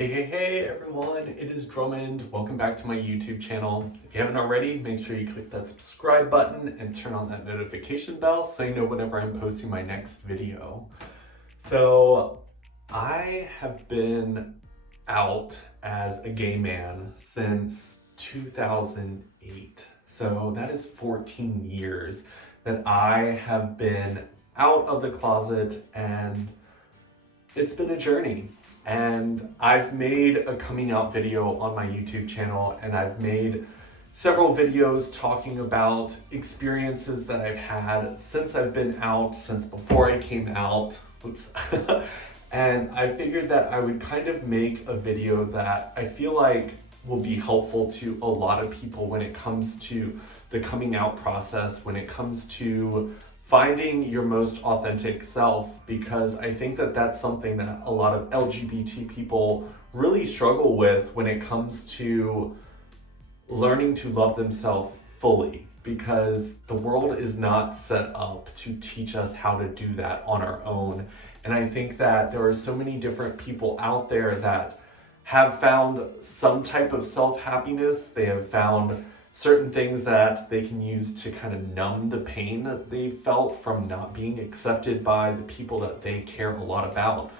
Hey everyone, it is Drummond. Welcome back to my YouTube channel. If you haven't already, make sure you click that subscribe button and turn on that notification bell so you know whenever I'm posting my next video. So I have been out as a gay man since 2008. So that is 14 years that I have been out of the closet, and it's been a journey. And I've made a coming out video on my YouTube channel, and I've made several videos talking about experiences that I've had since I've been out, since before I came out. Oops. And I figured that I would kind of make a video that I feel like will be helpful to a lot of people when it comes to the coming out process, when it comes to finding your most authentic self, because I think that that's something that a lot of LGBT people really struggle with when it comes to learning to love themselves fully, because the world is not set up to teach us how to do that on our own. And I think that there are so many different people out there that have found some type of self-happiness. They have found certain things that they can use to kind of numb the pain that they felt from not being accepted by the people that they care a lot about.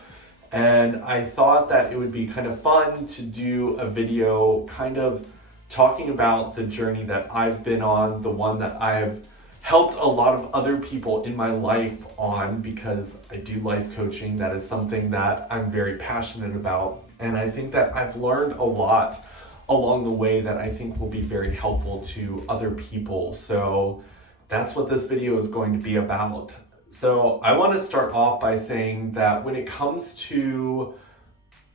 And I thought that it would be kind of fun to do a video kind of talking about the journey that I've been on, the one that I've helped a lot of other people in my life on, because I do life coaching. That is something that I'm very passionate about. And I think that I've learned a lot along the way that I think will be very helpful to other people. So that's what this video is going to be about. So I want to start off by saying that when it comes to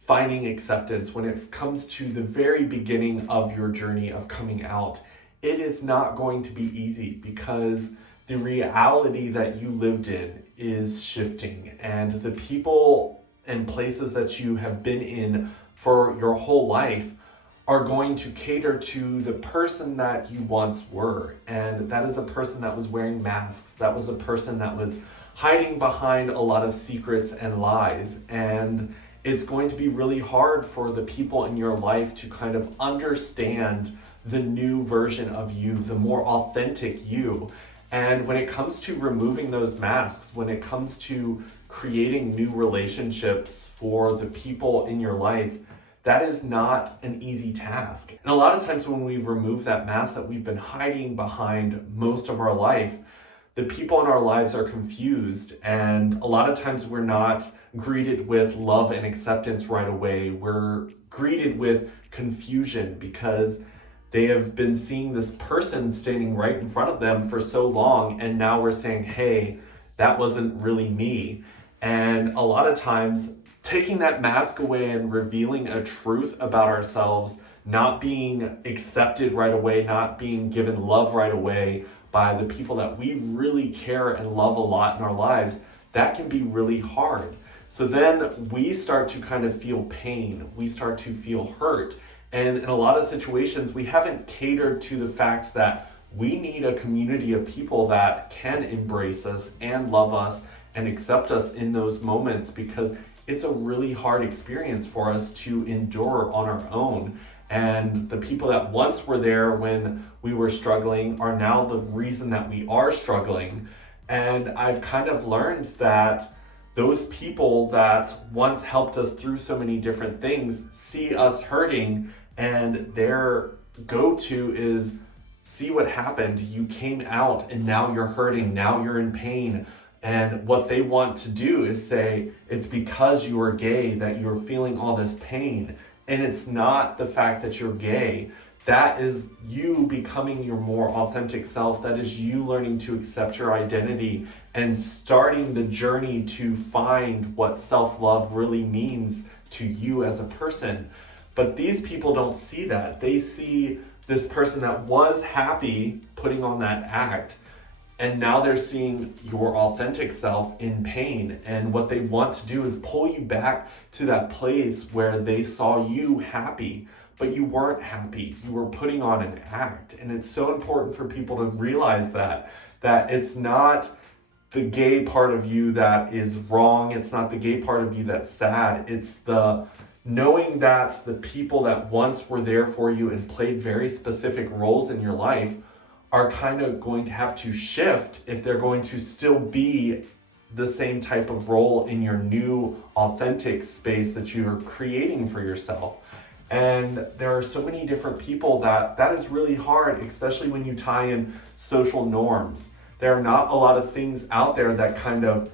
finding acceptance, when it comes to the very beginning of your journey of coming out, it is not going to be easy, because the reality that you lived in is shifting, and the people and places that you have been in for your whole life are going to cater to the person that you once were. And that is a person that was wearing masks. That was a person that was hiding behind a lot of secrets and lies. And it's going to be really hard for the people in your life to kind of understand the new version of you, the more authentic you. And when it comes to removing those masks, when it comes to creating new relationships for the people in your life, that is not an easy task. And a lot of times when we remove that mask that we've been hiding behind most of our life, the people in our lives are confused. And a lot of times we're not greeted with love and acceptance right away. We're greeted with confusion, because they have been seeing this person standing right in front of them for so long. And now we're saying, hey, that wasn't really me. And a lot of times, taking that mask away and revealing a truth about ourselves, not being accepted right away, not being given love right away by the people that we really care and love a lot in our lives, that can be really hard. So then we start to kind of feel pain, we start to feel hurt. And in a lot of situations, we haven't catered to the fact that we need a community of people that can embrace us and love us and accept us in those moments, because it's a really hard experience for us to endure on our own. And the people that once were there when we were struggling are now the reason that we are struggling. And I've kind of learned that those people that once helped us through so many different things see us hurting, and their go-to is, see what happened. You came out and now you're hurting, now you're in pain. And what they want to do is say, it's because you are gay that you're feeling all this pain. And it's not the fact that you're gay. That is you becoming your more authentic self. That is you learning to accept your identity and starting the journey to find what self-love really means to you as a person. But these people don't see that. They see this person that was happy putting on that act, and now they're seeing your authentic self in pain. And what they want to do is pull you back to that place where they saw you happy, but you weren't happy. You were putting on an act. And it's so important for people to realize that it's not the gay part of you that is wrong. It's not the gay part of you that's sad. It's the knowing that the people that once were there for you and played very specific roles in your life are kind of going to have to shift if they're going to still be the same type of role in your new authentic space that you're creating for yourself. And there are so many different people that is really hard, especially when you tie in social norms. There are not a lot of things out there that kind of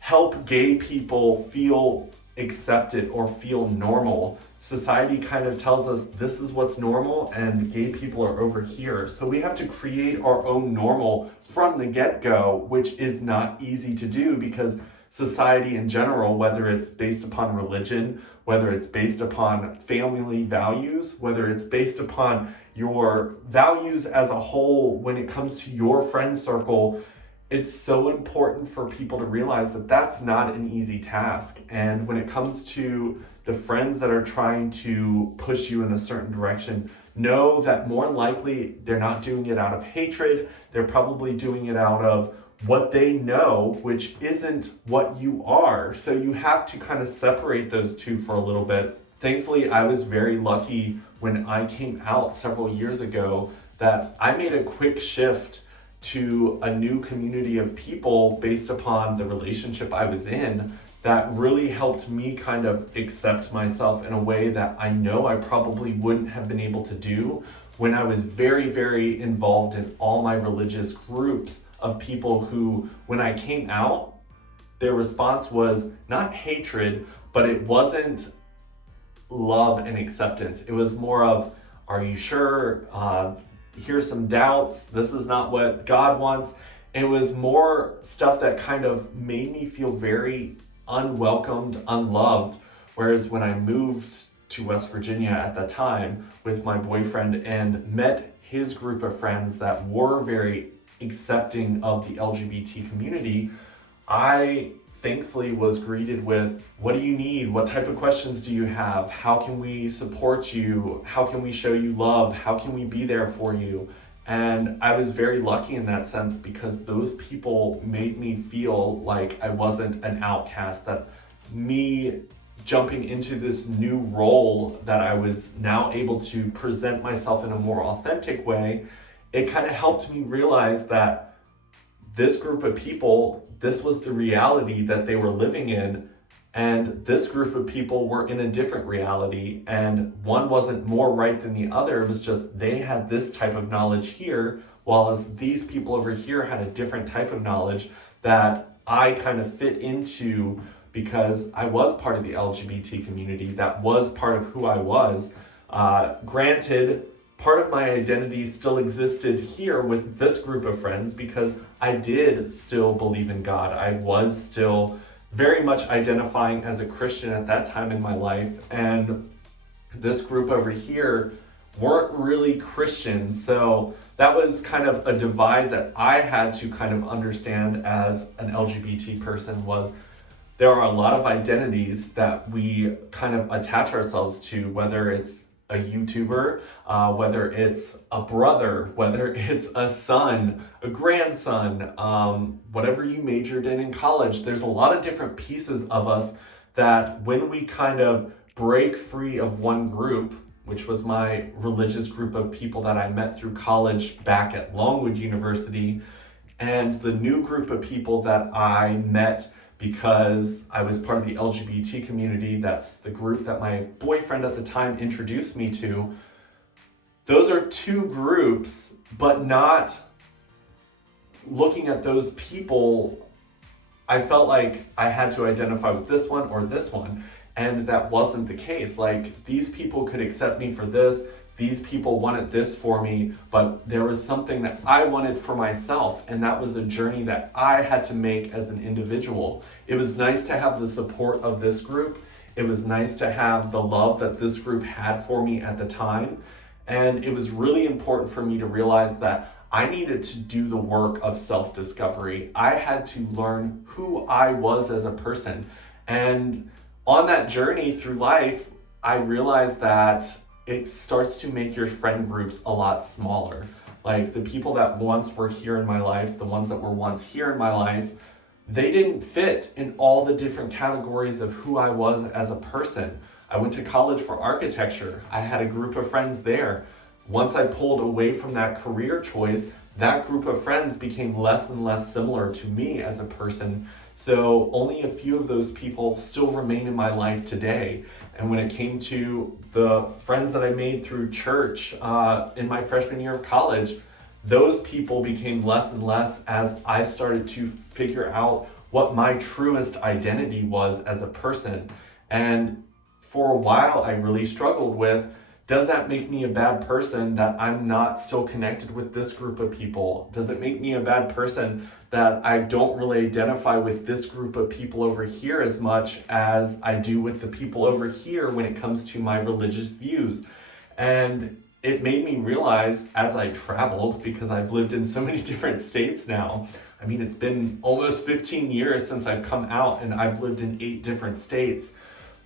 help gay people feel accepted or feel normal. Society kind of tells us this is what's normal and gay people are over here. So we have to create our own normal from the get-go, which is not easy to do because society in general, whether it's based upon religion, whether it's based upon family values, whether it's based upon your values as a whole when it comes to your friend circle, it's so important for people to realize that that's not an easy task. And when it comes to the friends that are trying to push you in a certain direction, know that more than likely they're not doing it out of hatred. They're probably doing it out of what they know, which isn't what you are. So you have to kind of separate those two for a little bit. Thankfully, I was very lucky when I came out several years ago that I made a quick shift to a new community of people based upon the relationship I was in that really helped me kind of accept myself in a way that I know I probably wouldn't have been able to do when I was very, very involved in all my religious groups of people who, when I came out, their response was not hatred, but it wasn't love and acceptance. It was more of, are you sure? Here's some doubts. This is not what God wants. It was more stuff that kind of made me feel very unwelcomed, unloved. Whereas when I moved to West Virginia at that time with my boyfriend and met his group of friends that were very accepting of the LGBT community, I thankfully was greeted with, what do you need? What type of questions do you have? How can we support you? How can we show you love? How can we be there for you? And I was very lucky in that sense because those people made me feel like I wasn't an outcast, that me jumping into this new role that I was now able to present myself in a more authentic way, it kind of helped me realize that this group of people, this was the reality that they were living in, and this group of people were in a different reality, and one wasn't more right than the other. It was just they had this type of knowledge here, while as these people over here had a different type of knowledge that I kind of fit into because I was part of the LGBT community. That was part of who I was. Granted, part of my identity still existed here with this group of friends because I did still believe in God. I was still very much identifying as a Christian at that time in my life. And this group over here weren't really Christians. So that was kind of a divide that I had to kind of understand as an LGBT person. Was there are a lot of identities that we kind of attach ourselves to, whether it's a YouTuber, whether it's a brother, whether it's a son, a grandson, whatever you majored in college. There's a lot of different pieces of us that when we kind of break free of one group, which was my religious group of people that I met through college back at Longwood University, and the new group of people that I met because I was part of the LGBT community, that's the group that my boyfriend at the time introduced me to. Those are two groups, but not looking at those people, I felt like I had to identify with this one or this one, and that wasn't the case. Like, these people could accept me for this, these people wanted this for me, but there was something that I wanted for myself, and that was a journey that I had to make as an individual. It was nice to have the support of this group. It was nice to have the love that this group had for me at the time. And it was really important for me to realize that I needed to do the work of self-discovery. I had to learn who I was as a person. And on that journey through life, I realized that it starts to make your friend groups a lot smaller. Like, the people that once were here in my life, the ones that were once here in my life, they didn't fit in all the different categories of who I was as a person. I went to college for architecture. I had a group of friends there. Once I pulled away from that career choice, that group of friends became less and less similar to me as a person. So only a few of those people still remain in my life today. And when it came to the friends that I made through church in my freshman year of college, those people became less and less as I started to figure out what my truest identity was as a person. And for a while, I really struggled with, does that make me a bad person that I'm not still connected with this group of people? Does it make me a bad person that I don't really identify with this group of people over here as much as I do with the people over here when it comes to my religious views? And it made me realize as I traveled, because I've lived in so many different states now. I mean, it's been almost 15 years since I've come out and I've lived in 8 different states.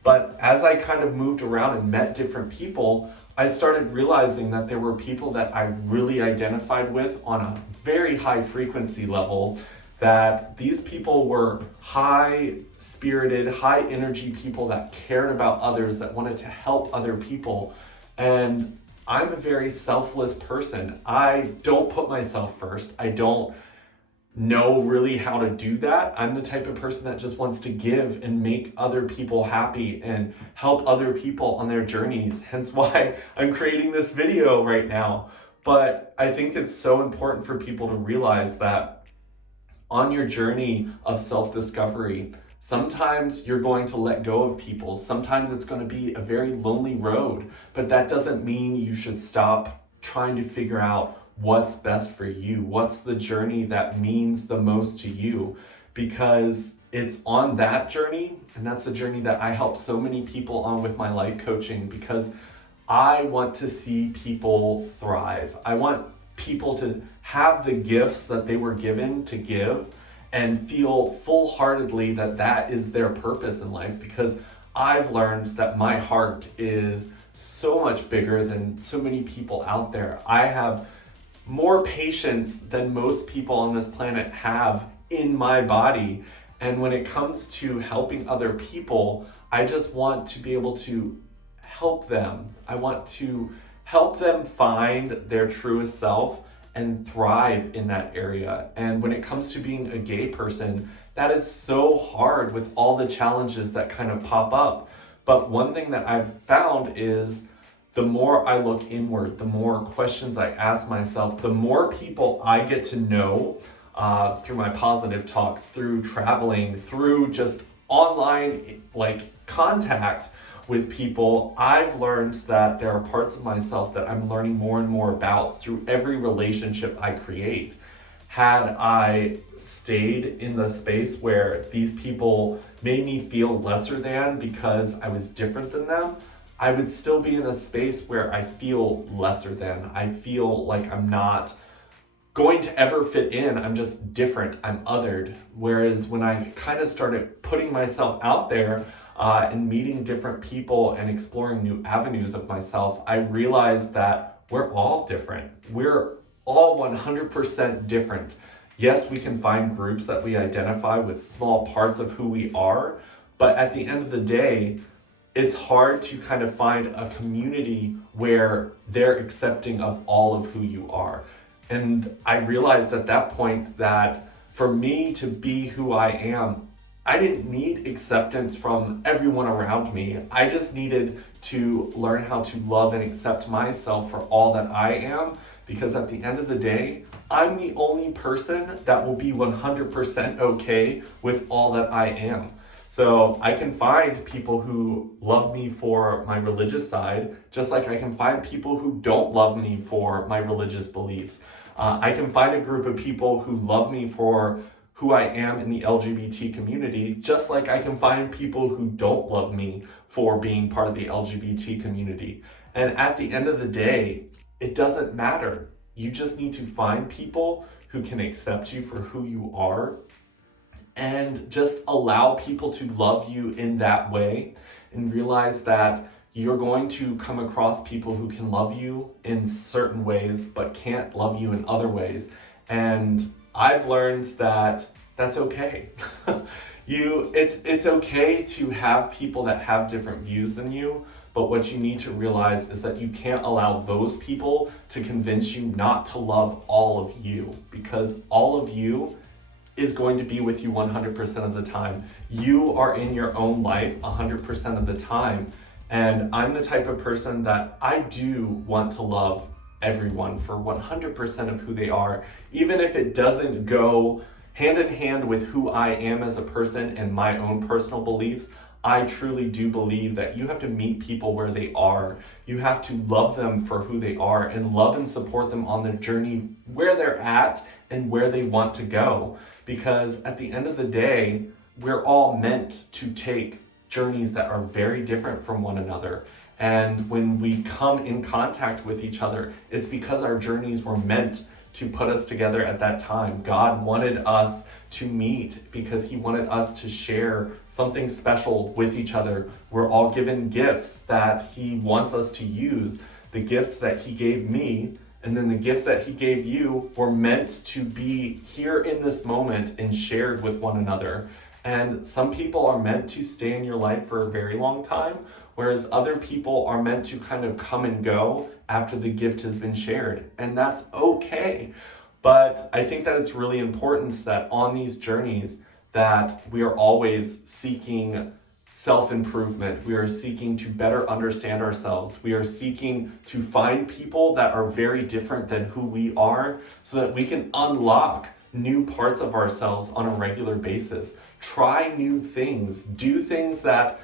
But as I kind of moved around and met different people, I started realizing that there were people that I really identified with on a very high frequency level, that these people were high spirited, high energy people that cared about others, that wanted to help other people. And I'm a very selfless person. I don't put myself first. I don't know really how to do that. I'm the type of person that just wants to give and make other people happy and help other people on their journeys. Hence why I'm creating this video right now. But I think it's so important for people to realize that on your journey of self-discovery, sometimes you're going to let go of people. Sometimes it's going to be a very lonely road, but that doesn't mean you should stop trying to figure out what's best for you, what's the journey that means the most to you, because it's on that journey, and that's the journey that I help so many people on with my life coaching, because I want to see people thrive. I want people to have the gifts that they were given to give and feel full-heartedly that that is their purpose in life, because I've learned that my heart is so much bigger than so many people out there. I have more patience than most people on this planet have in my body. And when it comes to helping other people, I just want to be able to help them. I want to help them find their truest self and thrive in that area. And when it comes to being a gay person, that is so hard with all the challenges that kind of pop up. But one thing that I've found is the more I look inward, the more questions I ask myself, the more people I get to know through my positive talks, through traveling, through just online contact with people, I've learned that there are parts of myself that I'm learning more and more about through every relationship I create. Had I stayed in the space where these people made me feel lesser than because I was different than them, I would still be in a space where I feel lesser than. I feel like I'm not going to ever fit in. I'm just different. I'm othered. Whereas when I kind of started putting myself out there and meeting different people and exploring new avenues of myself, I realized that we're all different. We're all 100% different. Yes, we can find groups that we identify with small parts of who we are, but at the end of the day, it's hard to kind of find a community where they're accepting of all of who you are. And I realized at that point that for me to be who I am, I didn't need acceptance from everyone around me. I just needed to learn how to love and accept myself for all that I am, because at the end of the day, I'm the only person that will be 100% okay with all that I am. So I can find people who love me for my religious side, just like I can find people who don't love me for my religious beliefs. I can find a group of people who love me for who I am in the LGBT community, just like I can find people who don't love me for being part of the LGBT community. And at the end of the day, it doesn't matter. You just need to find people who can accept you for who you are, and just allow people to love you in that way, and realize that you're going to come across people who can love you in certain ways but can't love you in other ways. And I've learned that that's okay. It's okay to have people that have different views than you, but what you need to realize is that you can't allow those people to convince you not to love all of you, because all of you is going to be with you 100% of the time. You are in your own life 100% of the time. And I'm the type of person that I do want to love everyone for 100% of who they are, even if it doesn't go hand in hand with who I am as a person and my own personal beliefs. I truly do believe that you have to meet people where they are. You have to love them for who they are and love and support them on their journey where they're at and where they want to go. Because at the end of the day, we're all meant to take journeys that are very different from one another. And when we come in contact with each other, it's because our journeys were meant to put us together at that time. God wanted us to meet because he wanted us to share something special with each other. We're all given gifts that he wants us to use. The gifts that he gave me and then the gift that he gave you were meant to be here in this moment and shared with one another. And some people are meant to stay in your life for a very long time, whereas other people are meant to kind of come and go after the gift has been shared. And that's okay. But I think that it's really important that on these journeys that we are always seeking self-improvement. We are seeking to better understand ourselves. We are seeking to find people that are very different than who we are so that we can unlock new parts of ourselves on a regular basis. Try new things. Do things that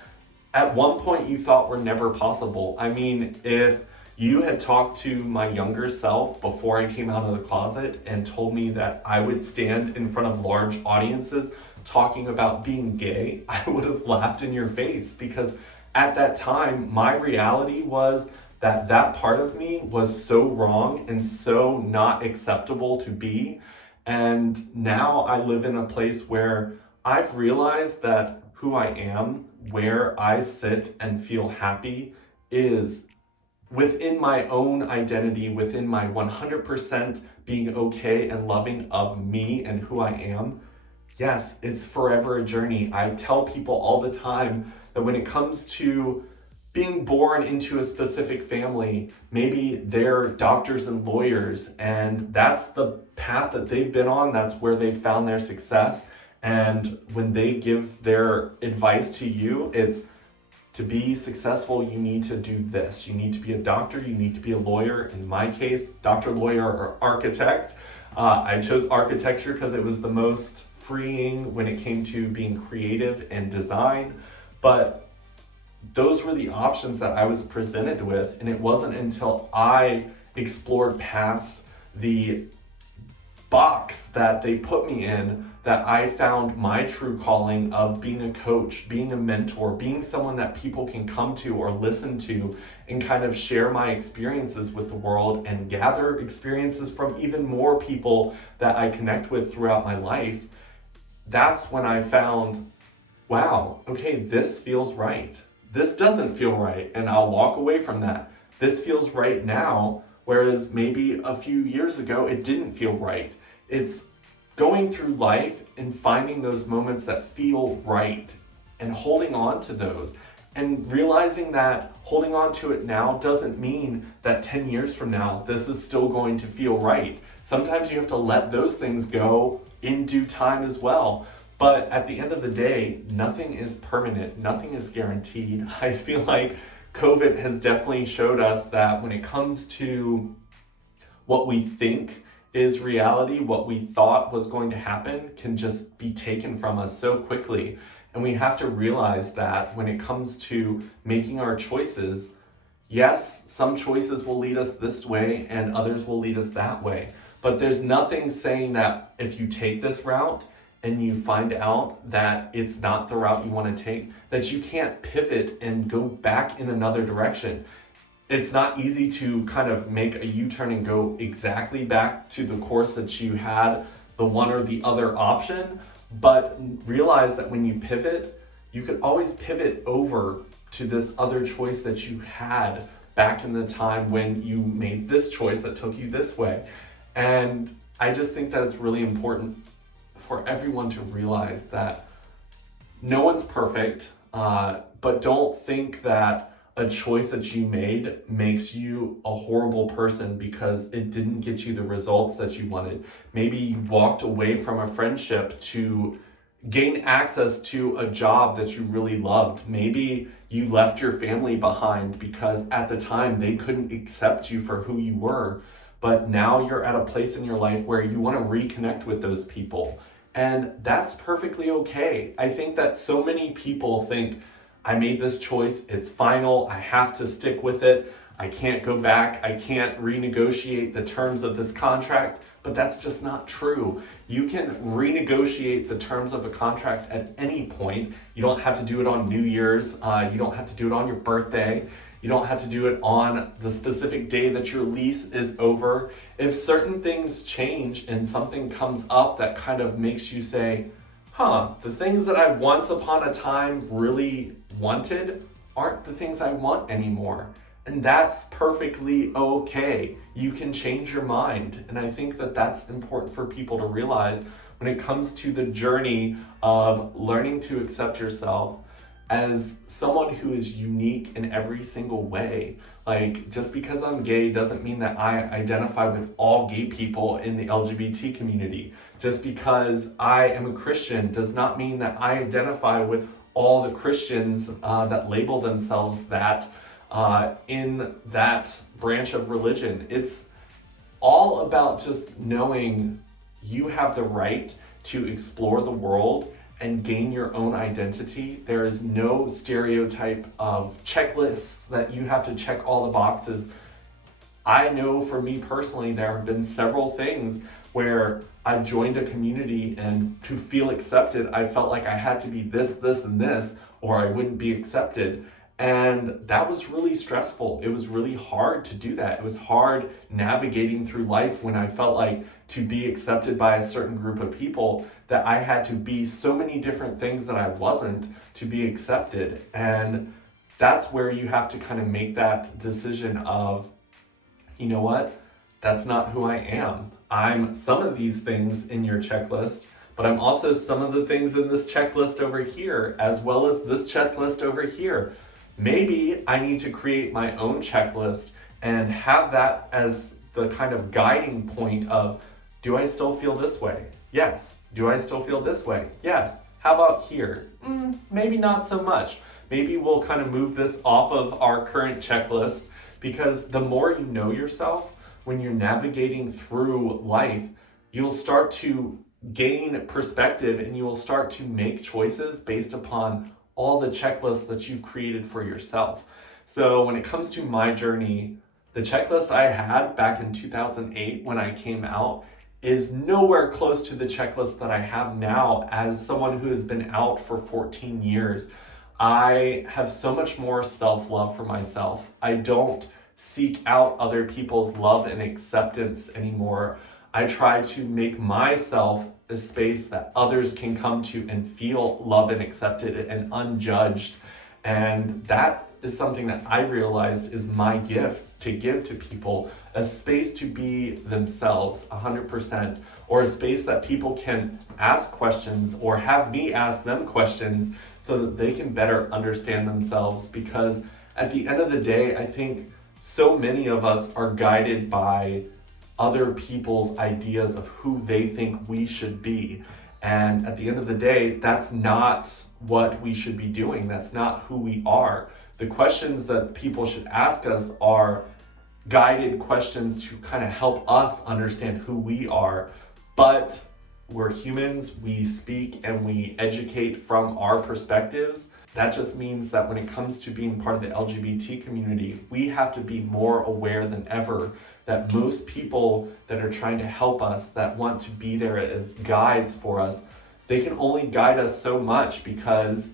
at one point you thought were never possible. I mean, if you had talked to my younger self before I came out of the closet and told me that I would stand in front of large audiences talking about being gay, I would have laughed in your face, because at that time, my reality was that that part of me was so wrong and so not acceptable to be. And now I live in a place where I've realized that who I am, where I sit and feel happy, is within my own identity, within my 100% being okay and loving of me and who I am. Yes, it's forever a journey. I tell people all the time that when it comes to being born into a specific family, maybe they're doctors and lawyers, and that's the path that they've been on. That's where they've found their success. And when they give their advice to you, it's to be successful, you need to do this. You need to be a doctor, you need to be a lawyer. In my case, doctor, lawyer, or architect. I chose architecture because it was the most freeing when it came to being creative and design. But those were the options that I was presented with. And it wasn't until I explored past the box that they put me in that I found my true calling of being a coach, being a mentor, being someone that people can come to or listen to and kind of share my experiences with the world and gather experiences from even more people that I connect with throughout my life. That's when I found, wow, okay, this feels right. This doesn't feel right, and I'll walk away from that. This feels right now, whereas maybe a few years ago, it didn't feel right. It's going through life and finding those moments that feel right and holding on to those and realizing that holding on to it now doesn't mean that 10 years from now, this is still going to feel right. Sometimes you have to let those things go in due time as well. But at the end of the day, nothing is permanent, nothing is guaranteed. I feel like COVID has definitely showed us that when it comes to what we think is reality, what we thought was going to happen can just be taken from us so quickly. And we have to realize that when it comes to making our choices, yes, some choices will lead us this way and others will lead us that way. But there's nothing saying that if you take this route and you find out that it's not the route you want to take, that you can't pivot and go back in another direction. It's not easy to kind of make a U-turn and go exactly back to the course that you had, the one or the other option, but realize that when you pivot, you could always pivot over to this other choice that you had back in the time when you made this choice that took you this way. And I just think that it's really important for everyone to realize that no one's perfect, but don't think that a choice that you made makes you a horrible person because it didn't get you the results that you wanted. Maybe you walked away from a friendship to gain access to a job that you really loved. Maybe you left your family behind because at the time they couldn't accept you for who you were. But now you're at a place in your life where you want to reconnect with those people. And that's perfectly okay. I think that so many people think, I made this choice, it's final, I have to stick with it, I can't go back, I can't renegotiate the terms of this contract, but that's just not true. You can renegotiate the terms of a contract at any point. You don't have to do it on New Year's, you don't have to do it on your birthday, you don't have to do it on the specific day that your lease is over. If certain things change and something comes up that kind of makes you say, the things that I once upon a time really wanted aren't the things I want anymore. And that's perfectly okay. You can change your mind. And I think that that's important for people to realize when it comes to the journey of learning to accept yourself as someone who is unique in every single way. Like, just because I'm gay doesn't mean that I identify with all gay people in the LGBT community. Just because I am a Christian does not mean that I identify with all the Christians that label themselves that in that branch of religion. It's all about just knowing you have the right to explore the world and gain your own identity. There is no stereotype of checklists that you have to check all the boxes. I know for me personally, there have been several things where I've joined a community and to feel accepted, I felt like I had to be this, this, and this, or I wouldn't be accepted. And that was really stressful. It was really hard to do that. It was hard navigating through life when I felt like to be accepted by a certain group of people that I had to be so many different things that I wasn't to be accepted. And that's where you have to kind of make that decision of, you know what? That's not who I am. I'm some of these things in your checklist, but I'm also some of the things in this checklist over here, as well as this checklist over here. Maybe I need to create my own checklist and have that as the kind of guiding point of, do I still feel this way? Yes. Do I still feel this way? Yes. How about here? Maybe not so much. Maybe we'll kind of move this off of our current checklist, because the more you know yourself, when you're navigating through life, you'll start to gain perspective and you will start to make choices based upon all the checklists that you've created for yourself. So when it comes to my journey, the checklist I had back in 2008 when I came out is nowhere close to the checklist that I have now as someone who has been out for 14 years. I have so much more self-love for myself. I don't seek out other people's love and acceptance anymore. I try to make myself a space that others can come to and feel loved and accepted and unjudged. And that is something that I realized is my gift to give to people, a space to be themselves 100%, or a space that people can ask questions or have me ask them questions so that they can better understand themselves. Because at the end of the day, I think so many of us are guided by other people's ideas of who they think we should be. And at the end of the day, that's not what we should be doing. That's not who we are. The questions that people should ask us are guided questions to kind of help us understand who we are. But we're humans, we speak and we educate from our perspectives. That just means that when it comes to being part of the LGBT community, we have to be more aware than ever that most people that are trying to help us, that want to be there as guides for us, they can only guide us so much, because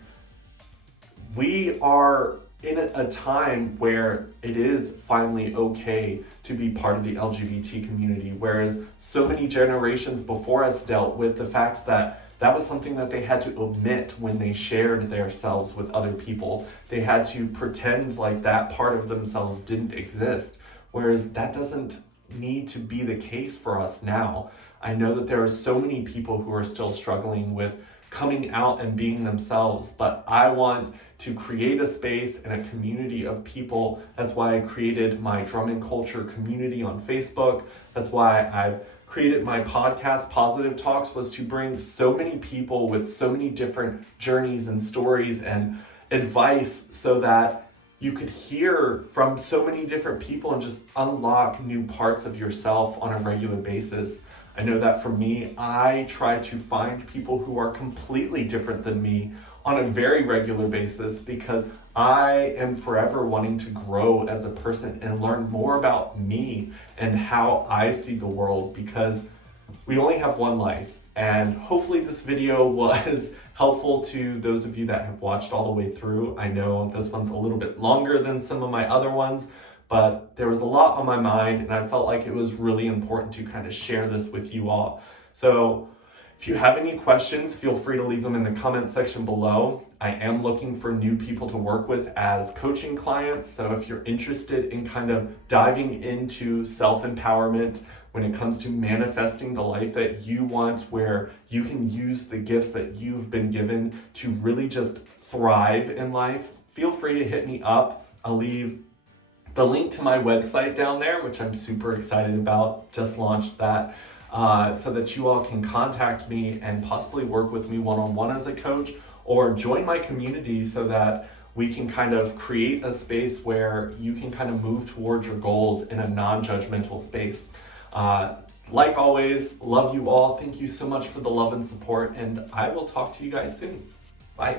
we are in a time where it is finally okay to be part of the LGBT community, whereas so many generations before us dealt with the fact that that was something that they had to omit when they shared their selves with other people. They had to pretend like that part of themselves didn't exist, whereas that doesn't need to be the case for us now. I know that there are so many people who are still struggling with coming out and being themselves, but I want to create a space and a community of people. That's why I created my Drummond Culture community on Facebook. That's why I've created my podcast, Positive Talks, was to bring so many people with so many different journeys and stories and advice so that you could hear from so many different people and just unlock new parts of yourself on a regular basis. I know that for me, I try to find people who are completely different than me on a very regular basis because I am forever wanting to grow as a person and learn more about me and how I see the world, because we only have one life. And hopefully this video was helpful to those of you that have watched all the way through. I know this one's a little bit longer than some of my other ones, but there was a lot on my mind and I felt like it was really important to kind of share this with you all. So if you have any questions, feel free to leave them in the comment section below. I am looking for new people to work with as coaching clients. So if you're interested in kind of diving into self-empowerment when it comes to manifesting the life that you want, where you can use the gifts that you've been given to really just thrive in life, feel free to hit me up. I'll leave the link to my website down there, which I'm super excited about. Just launched that. So that you all can contact me and possibly work with me one-on-one as a coach, or join my community so that we can kind of create a space where you can kind of move towards your goals in a non-judgmental space. Like always, love you all. Thank you so much for the love and support, and I will talk to you guys soon. Bye.